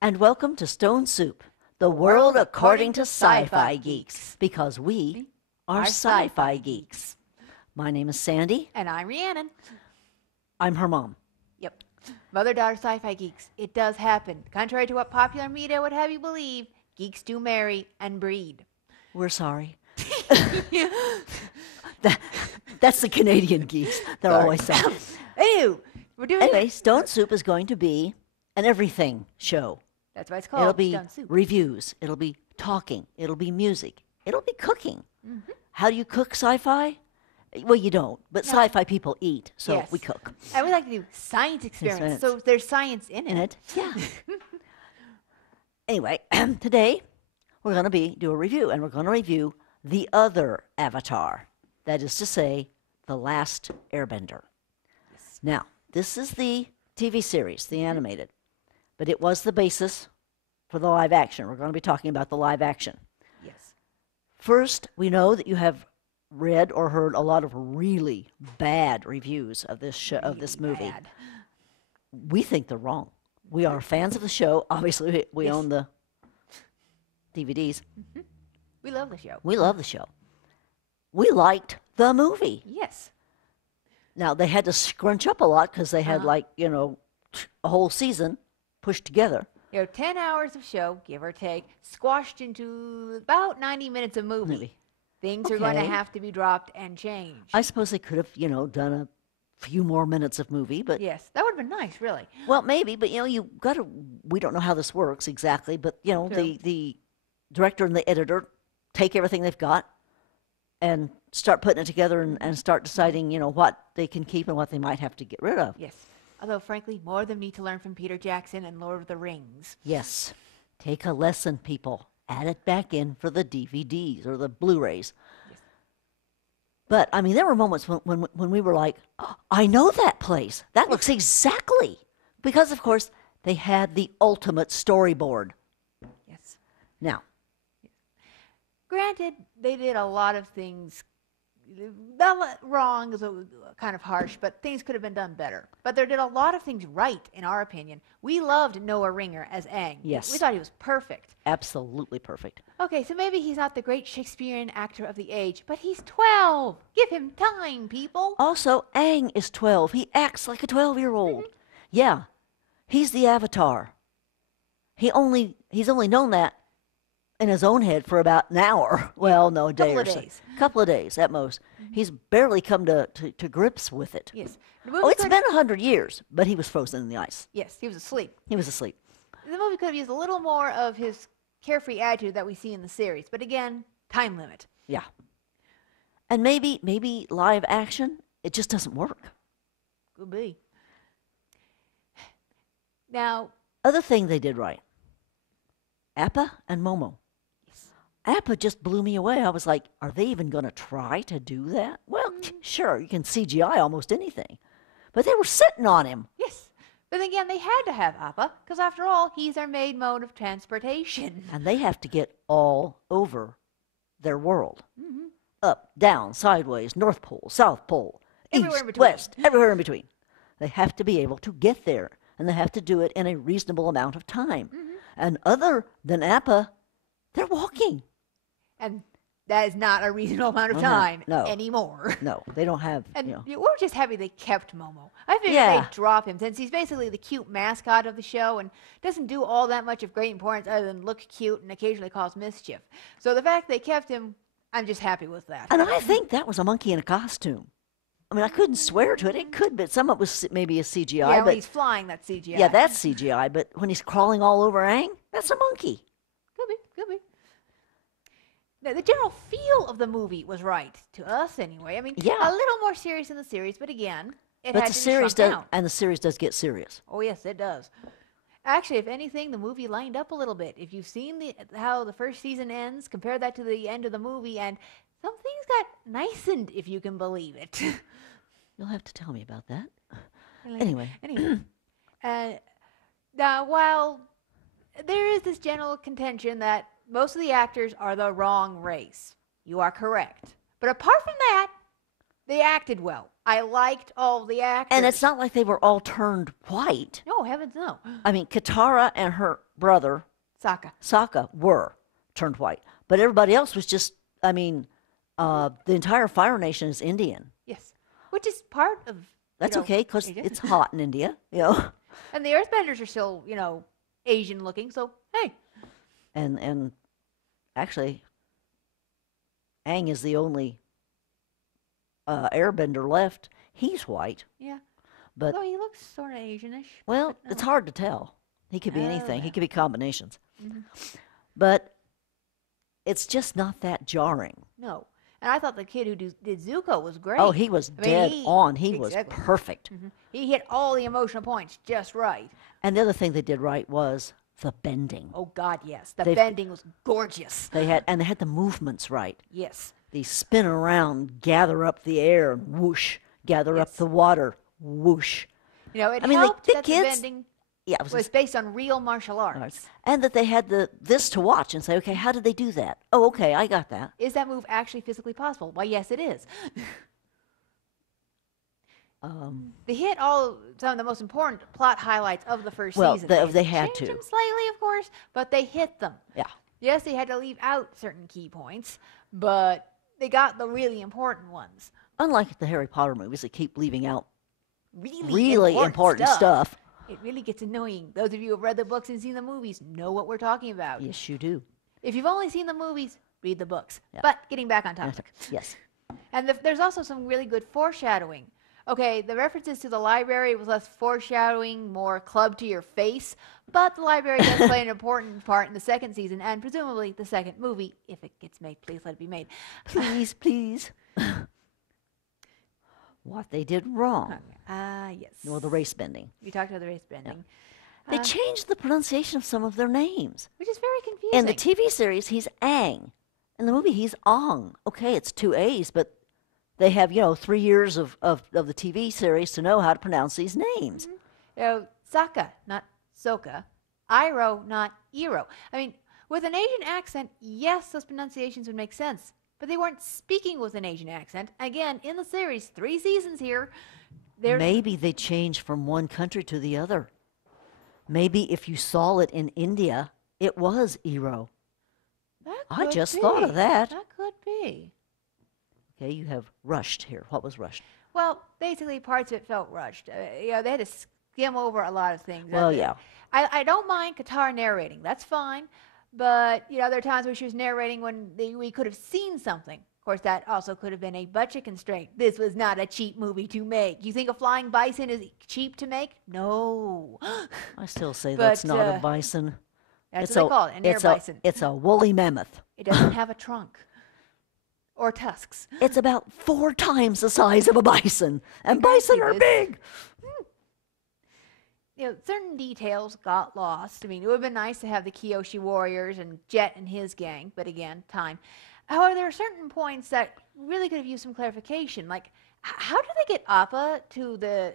And welcome to Stone Soup, the world according to sci-fi geeks, because we are sci-fi geeks. My name is Sandy. And I'm Rhiannon. I'm her mom. Yep. Mother-daughter sci-fi geeks. It does happen. Contrary to what popular media would have you believe, geeks do marry and breed. We're sorry. That's the Canadian geeks. They're always saying. Ew. Anyway, Stone Soup is going to be an everything show. That's why it's called It'll be Stone Soup. reviews. It'll be talking. It'll be music. It'll be cooking. Mm-hmm. How do you cook sci-fi? Well, you don't, but No. sci-fi people eat, so Yes. we cook. And we like to do science experiments, so there's science in it. Yeah. Anyway, today we're going to do a review, and we're going to review the other Avatar. That is to say, The Last Airbender. Yes. Now, this is the TV series, the animated, but it was the basis for the live action. We're going to be talking about the live action. Yes. First, we know that you have read or heard a lot of really bad reviews of this show, of this movie. Bad. We think they're wrong. We are fans of the show. Obviously, we Yes. own the DVDs. We love the show. We love the show. We liked the movie. Yes. Now, they had to scrunch up a lot because they had, a whole season pushed together. 10 hours of show, give or take, squashed into about 90 minutes of movie. Things are going to Okay. have to be dropped and changed. I suppose they could have, done a few more minutes of movie, but Yes, that would have been nice, really. well, maybe. But you got to. We don't know how this works exactly, but True. the director and the editor take everything they've got and start putting it together and start deciding, what they can keep and what they might have to get rid of. Yes. Although, frankly, more of them need to learn from Peter Jackson and Lord of the Rings. Yes, take a lesson, people. Add it back in for the DVDs or the Blu-rays. Yes. But I mean, there were moments when we were like, oh, I know that place. That looks exactly, because of course they had the ultimate storyboard. Yes. Now, Granted, they did a lot of things. Not wrong is kind of harsh, but things could have been done better. But they did a lot of things right, in our opinion. We loved Noah Ringer as Aang. Yes. We thought he was perfect. absolutely perfect. Okay, so maybe he's not the great Shakespearean actor of the age, but he's 12. Give him time, people. Also, Aang is 12. He acts like a 12-year-old. Yeah, he's the Avatar. He's only known that in his own head for about an hour. Well, no, a day Couple or of so. days. Couple of days at most. He's barely come to grips with it. Yes. The Oh, movie it's could- been 100 years, but he was frozen in the ice. Yes, he was asleep. He was asleep. The movie could have used a little more of his carefree attitude that we see in the series. But again, time limit. Yeah. And maybe live action, it just doesn't work. Could be. Now, Other thing they did right, Appa and Momo. yes. Appa just blew me away. I was like, are they even going to try to do that? Well, sure, you can CGI almost anything. But they were sitting on him. Yes. But again, they had to have Appa, because after all, he's our main mode of transportation. And they have to get all over their world. Mhm. Up, down, sideways, North Pole, South Pole, Everywhere east, in between. west, everywhere in between. They have to be able to get there. And they have to do it in a reasonable amount of time. And other than Appa, they're walking. And that is not a reasonable amount of No, time no. anymore. No, they don't have, And we're just happy they kept Momo. I figured Yeah. they'd drop him since he's basically the cute mascot of the show and doesn't do all that much of great importance other than look cute and occasionally cause mischief. So the fact they kept him, I'm just happy with that. And I think that was a monkey in a costume. I mean, I couldn't swear to it. It could, but some of it was maybe a CGI. Yeah, but when he's flying, that's CGI. yeah, that's CGI. But when he's crawling all over Aang, that's a monkey. Could be, could be. Now, the general feel of the movie was right, to us anyway. I mean, Yeah. a little more serious than the series, but again, it But had the to be series shrunk does, down. and the series does get serious. Oh, yes, it does. Actually, if anything, the movie lined up a little bit. If you've seen how the first season ends, compare that to the end of the movie, and some things got nicened, if you can believe it. You'll have to tell me about that. Anyway. Now, while there is this general contention that most of the actors are the wrong race, you are correct. But apart from that, they acted well. I liked all the actors. And it's not like they were all turned white. No, heavens no. I mean, Katara and her brother, Sokka. were turned white. But everybody else was just, I mean, the entire Fire Nation is Indian. Yes. Which is part of, That's you know, okay, because Asia. it's hot in India, you know. And the Earthbenders are still, you know, Asian looking, so hey. And actually, Aang is the only airbender left. He's white. Yeah. But, So he looks sort of Asianish. well, but it's no. hard to tell. He could be Oh, anything. He well. could be combinations. Mhm. But it's just not that jarring. No. And I thought the kid who did Zuko was great. Oh, he was I mean, dead on. He exactly. was perfect. Mhm. He hit all the emotional points just right. And the other thing they did right was the bending. Oh God, yes. The They've- bending was gorgeous. They had the movements right. Yes. They spin around, gather up the air, and whoosh, gather up Yes. the water, whoosh. You know, it I mean, helped the that the kids- bending Yeah, it was based on real martial arts. and that they had this to watch and say, okay, how did they do that? Oh, okay, I got that. Is that move actually physically possible? Why, yes, it is. They hit some of the most important plot highlights of the first Well, season. they had changed to. them slightly, of course, but they hit them. Yeah. Yes, they had to leave out certain key points, but they got the really important ones. Unlike the Harry Potter movies that keep leaving out Really, important stuff. It really gets annoying. Those of you who have read the books and seen the movies know what we're talking about. Yes, you do. If you've only seen the movies, read the books. Yeah. But getting back on topic. Yes. And there's also some really good foreshadowing. Okay, the references to the library was less foreshadowing, more club to your face, but the library does play an important part in the second season and presumably the second movie, if it gets made. Please let it be made. Please, please. What they did wrong. Yes. Well, the race bending. You talked about the race bending. They changed the pronunciation of some of their names. Which is very confusing. In the TV series, he's Aang. In the movie, he's Ong. Okay, it's two A's, but they have, 3 years of the TV series to know how to pronounce these names. Sokka, not Soka. Iroh, not Iro. I mean, with an Asian accent, yes, those pronunciations would make sense. But they weren't speaking with an Asian accent. Again, in the series, 3 seasons here, Maybe they changed from one country to the other. Maybe if you saw it in India, it was Iro. I just thought of that. That could be. Okay, you have rushed here. What was rushed? Well, basically, parts of it felt rushed. They had to skim over a lot of things. Well, yeah. I don't mind Qatar narrating. That's fine. But, there are times where she was narrating when we could have seen something. Of course, that also could have been a budget constraint. This was not a cheap movie to make. You think a flying bison is cheap to make? No. I still say But, that's not a bison. That's what they call it, an air bison. It's a woolly mammoth. It doesn't have a trunk or tusks. It's about 4 times the size of a bison. And bison are big. Certain details got lost. I mean, it would have been nice to have the Kyoshi warriors and Jet and his gang, but again, time. However, there are certain points that really could have used some clarification. Like, how do they get Appa to the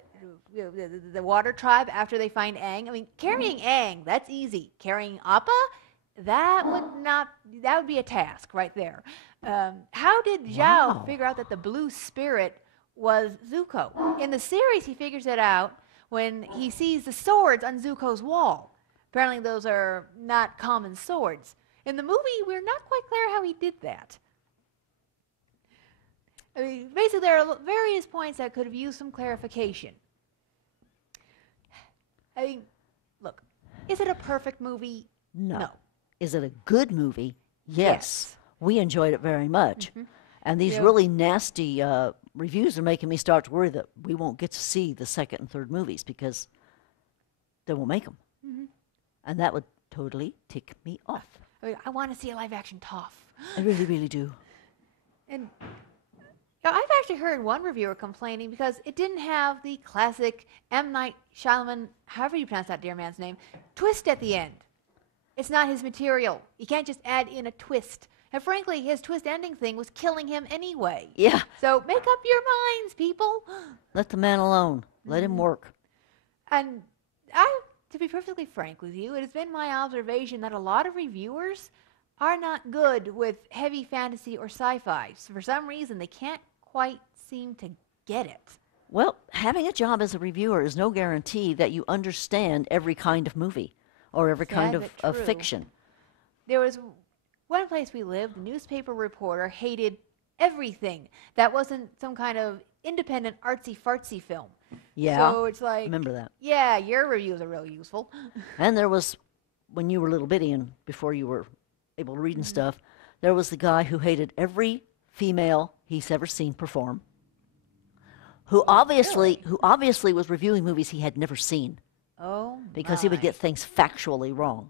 water tribe after they find Aang? I mean, carrying Aang, that's easy. Carrying Appa, that would be a task right there. How did Zhao figure out that the blue spirit was Zuko? In the series, he figures it out when he sees the swords on Zuko's wall. Apparently, those are not common swords. In the movie, we're not quite clear how he did that. I mean, basically, there are various points that could have used some clarification. I mean, look, is it a perfect movie? No. Is it a good movie? Yes. We enjoyed it very much. And these really nasty reviews are making me start to worry that we won't get to see the second and third movies because they won't make them. And that would totally tick me off. I mean, I want to see a live-action Toph. I really, really do. And I've actually heard one reviewer complaining because it didn't have the classic M. Night Shyamalan, however you pronounce that dear man's name, twist at the end. It's not his material. You can't just add in a twist. And frankly, his twist ending thing was killing him anyway. Yeah. So make up your minds, people. Let the man alone. Let him work. And to be perfectly frank with you, it has been my observation that a lot of reviewers are not good with heavy fantasy or sci-fi. So for some reason, they can't quite seem to get it. Well, having a job as a reviewer is no guarantee that you understand every kind of movie or every kind Sad but of true. fiction. There was one place we lived, the newspaper reporter hated everything that wasn't some kind of independent artsy fartsy film. Yeah, So it's like, remember that. yeah, your reviews are real useful. And there was, when you were little bitty and before you were able to read and stuff, there was the guy who hated every female he's ever seen perform, who obviously was reviewing movies he had never seen Oh, because he would my. get things factually wrong.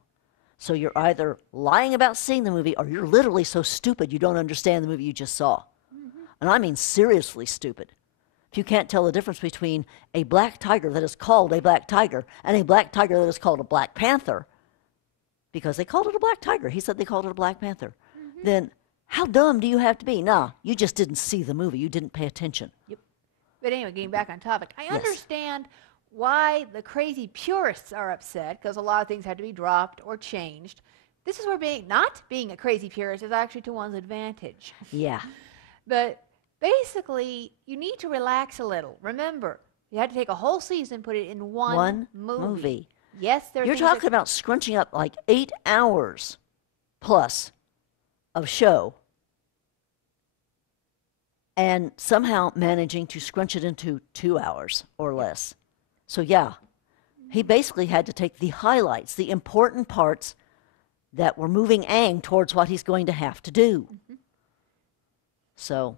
So you're either lying about seeing the movie or you're literally so stupid you don't understand the movie you just saw. And I mean seriously stupid. If you can't tell the difference between a black tiger that is called a black tiger and a black tiger that is called a black panther, because they called it a black tiger, he said they called it a black panther, then how dumb do you have to be? Nah, you just didn't see the movie. You didn't pay attention. Yep. But anyway, getting back on topic, I Yes. understand why the crazy purists are upset because a lot of things had to be dropped or changed. This is where not being a crazy purist is actually to one's advantage. Yeah. But basically, you need to relax a little. Remember, you had to take a whole season, put it in one movie. Yes, there are You're things talking about scrunching up like 8 hours plus of show and somehow managing to scrunch it into 2 hours or less. So yeah, he basically had to take the highlights, the important parts that were moving Aang towards what he's going to have to do. So,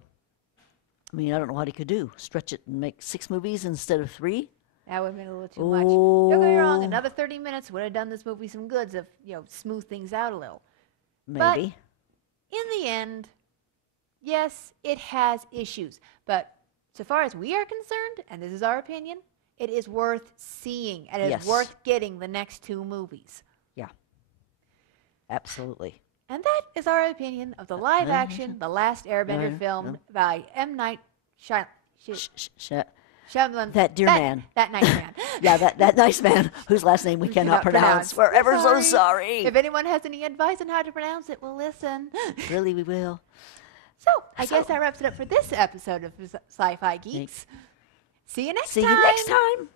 I mean, I don't know what he could do. Stretch it and make 6 movies instead of 3? that would have been a little too much. Don't get me wrong, Oh. another 30 minutes would have done this movie some goods if, smooth things out a little. Maybe. In the end, yes, it has issues. But so far as we are concerned, and this is our opinion, it is worth seeing and it Yes. is worth getting the next 2 movies. Yeah. Absolutely. And that is our opinion of the live action The Last Airbender film by M. Night Shyamalan. That dear man. That nice man. Yeah, that nice man whose last name we cannot pronounce. We're ever so sorry. If anyone has any advice on how to pronounce it, we'll listen. Really, we will. So, I guess that wraps it up for this episode of Sci-Fi Geeks. See you next time. See you next time.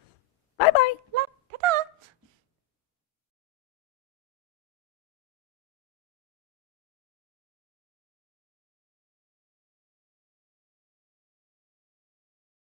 Bye-bye. Ta-ta.